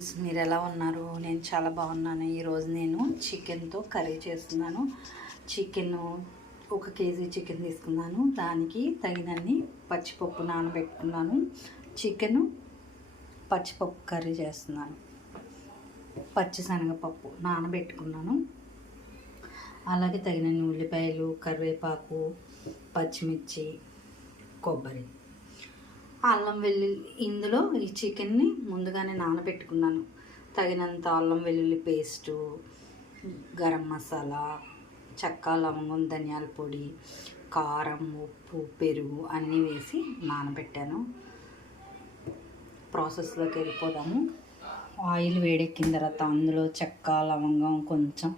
మీరు ఎలా ఉన్నారు? నేను చాలా బాగున్నాను. ఈరోజు నేను చికెన్తో కర్రీ చేస్తున్నాను. చికెన్ 1 కేజీ చికెన్ తీసుకున్నాను. దానికి తగినన్ని పచ్చిపప్పు నానబెట్టుకున్నాను. చికెన్ పచ్చిపప్పు కర్రీ చేస్తున్నాను. పచ్చిశనగపప్పు నానబెట్టుకున్నాను. అలాగే తగినన్ని ఉల్లిపాయలు, కరివేపాకు, పచ్చిమిర్చి, కొబ్బరి, అల్లం వెల్లుల్లి. ఇందులో ఈ చికెన్ని ముందుగానే నానబెట్టుకున్నాను. తగినంత అల్లం వెల్లుల్లి పేస్టు, గరం మసాలా, చెక్క లవంగం, ధనియాల పొడి, కారం, ఉప్పు, పెరుగు అన్నీ వేసి నానబెట్టాను. ప్రాసెస్లోకి వెళ్ళిపోదాము. ఆయిల్ వేడెక్కిన తర్వాత అందులో చెక్క లవంగం కొంచెం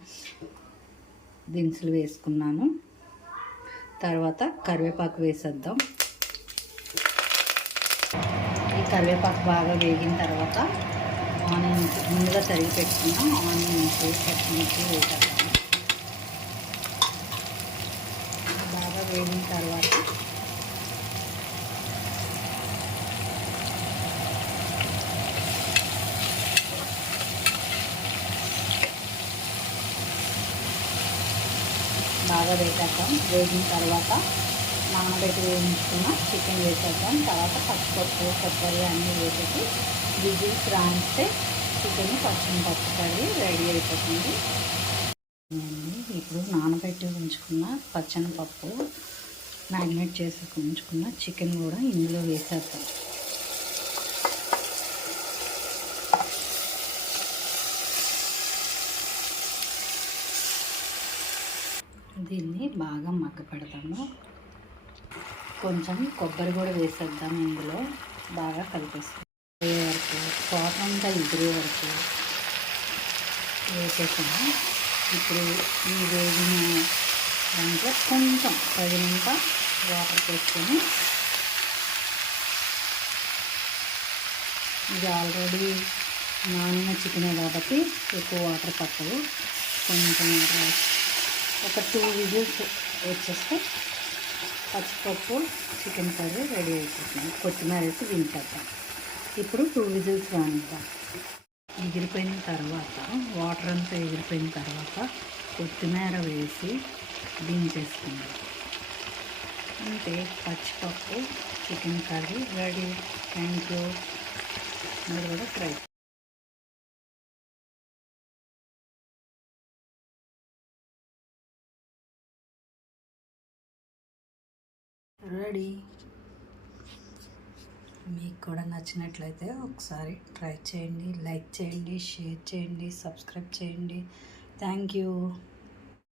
దినుసులు వేసుకున్నాను. తర్వాత కరివేపాకు వేసేద్దాం. ఈ కరివేపాకు బాగా వేగిన తర్వాత ఆనియన్స్ ముందుగా తరిగి పెట్టుకున్న ఆనియన్స్, పచ్చిమిర్చి వేసేద్దాం. బాగా వేగిన తర్వాత వేగిన తర్వాత నానబెట్టి వేయించుకున్న చికెన్ వేసేద్దాం. తర్వాత పచ్చిపప్పు, కొబ్బరి అన్నీ వేసేసి విజిల్స్ రానిస్తే చికెన్ పచ్చిమిరపప్పు కర్రీ రెడీ అయిపోతుంది. ఇప్పుడు నానబెట్టి ఉంచుకున్న పచ్చనిపప్పు, మ్యారినేట్ చేసి ఉంచుకున్న చికెన్ కూడా ఇందులో వేసేద్దాం. దీన్ని బాగా మగ్గపెడతాము. కొంచెం కొబ్బరి కూడా వేసేద్దాం. ఇందులో బాగా కలిపేస్తాం. వరకు వాటర్ అంతా ఎగిరే వరకు వేసేసాము. ఇప్పుడు ఈ వేగిన దాంట్లో కొంచెం తగినంత వాటర్ వేసుకొని, ఇది ఆల్రెడీ నానిన చికెనే కాబట్టి ఎక్కువ వాటర్ పట్టవు. కొంచెం వాటర్ ఒక 2 విజిల్స్ వచ్చేస్తే పచ్చిపప్పు చికెన్ కర్రీ రెడీ అయిపోతుంది. కొత్తిమీర వేసి దింపేద్దాం. ఇప్పుడు 2 విజిల్స్ రానిద్దాం. ఎగిరిపోయిన తర్వాత వాటర్ అంతా ఎగిరిపోయిన తర్వాత కొత్తిమీర వేసి దించేసుకుందాం. అంటే పచ్చిపప్పు chicken curry ready. Thank you. మీరు కూడా ట్రై రెడీ. మీకు కూడా నచ్చినట్లయితే ఒకసారి ట్రై చేయండి, లైక్ చేయండి, షేర్ చేయండి, సబ్స్క్రైబ్ చేయండి. Thank you.